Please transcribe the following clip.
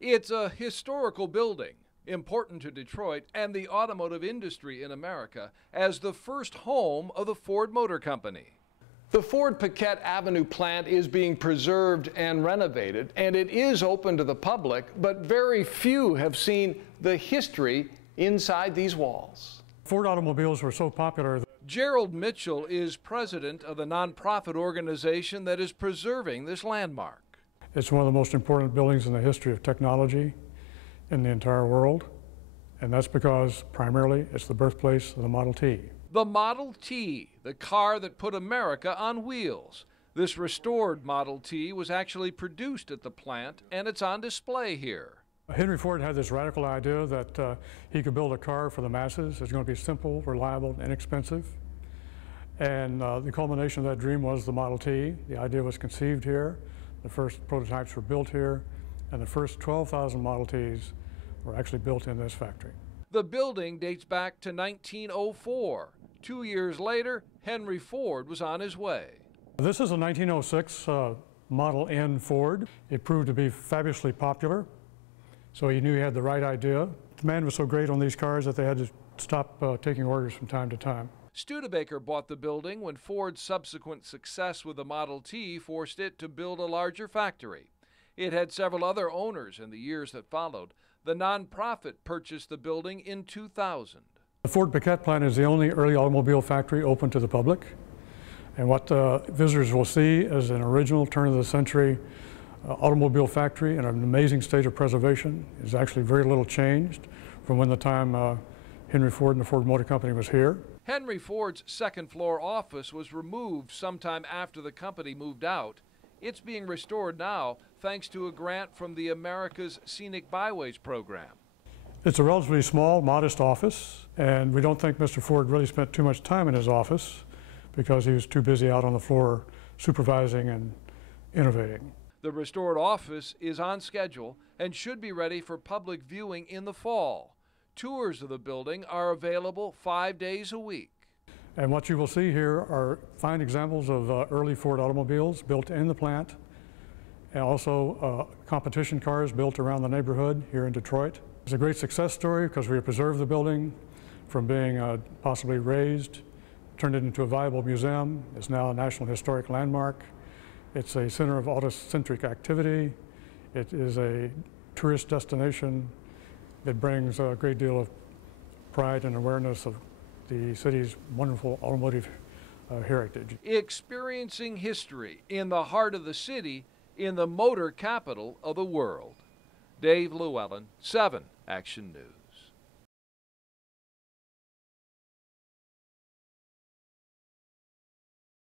It's a historical building, important to Detroit and the automotive industry in America as the first home of the Ford Motor Company. The Ford Piquette Avenue plant is being preserved and renovated, and it is open to the public, but very few have seen the history inside these walls. Ford automobiles were so popular. Gerald Mitchell is president of the nonprofit organization that is preserving this landmark. It's one of the most important buildings in the history of technology in the entire world, and that's because primarily it's the birthplace of the Model T. The Model T, the car that put America on wheels. This restored Model T was actually produced at the plant, and it's on display here. Henry Ford had this radical idea that he could build a car for the masses. It's going to be simple, reliable, and inexpensive. And the culmination of that dream was the Model T. The idea was conceived here. The first prototypes were built here, and the first 12,000 Model Ts were actually built in this factory. The building dates back to 1904. 2 years later, Henry Ford was on his way. This is a 1906 Model N Ford. It proved to be fabulously popular, so he knew he had the right idea. Demand was so great on these cars that they had to stop taking orders from time to time. Studebaker bought the building when Ford's subsequent success with the Model T forced it to build a larger factory. It had several other owners in the years that followed. The nonprofit purchased the building in 2000. The Ford Piquette plant is the only early automobile factory open to the public. And what visitors will see is an original turn-of-the-century automobile factory in an amazing state of preservation. It's actually very little changed from when the time Henry Ford and the Ford Motor Company was here. Henry Ford's second-floor office was removed sometime after the company moved out. It's being restored now thanks to a grant from the America's Scenic Byways program. It's a relatively small, modest office, and we don't think Mr. Ford really spent too much time in his office because he was too busy out on the floor supervising and innovating. The restored office is on schedule and should be ready for public viewing in the fall. Tours of the building are available 5 days a week. And what you will see here are fine examples of early Ford automobiles built in the plant, and also competition cars built around the neighborhood here in Detroit. It's a great success story because we have preserved the building from being possibly razed, turned it into a viable museum. It's now a National Historic Landmark. It's a center of autocentric activity. It is a tourist destination that brings a great deal of pride and awareness of the city's wonderful automotive heritage. Experiencing history in the heart of the city, in the motor capital of the world. Dave Llewellyn, 7 Action News.